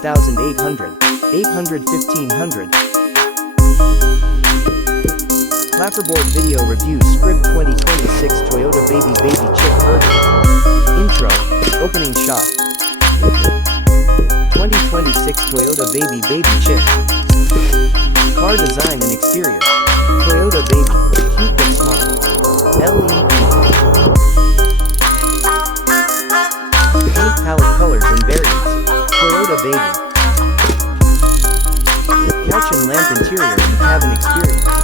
7800, 800 1500. Clapperboard video review script 2026 Toyota Baby Chick Urdu. Intro, opening shot. 2026 Toyota Baby Chick. Car design and exterior. Toyota Baby, cute but smart. LED. Paint palette colors and variants. Toyota Baby. Couch and lamp interior and cabin experience.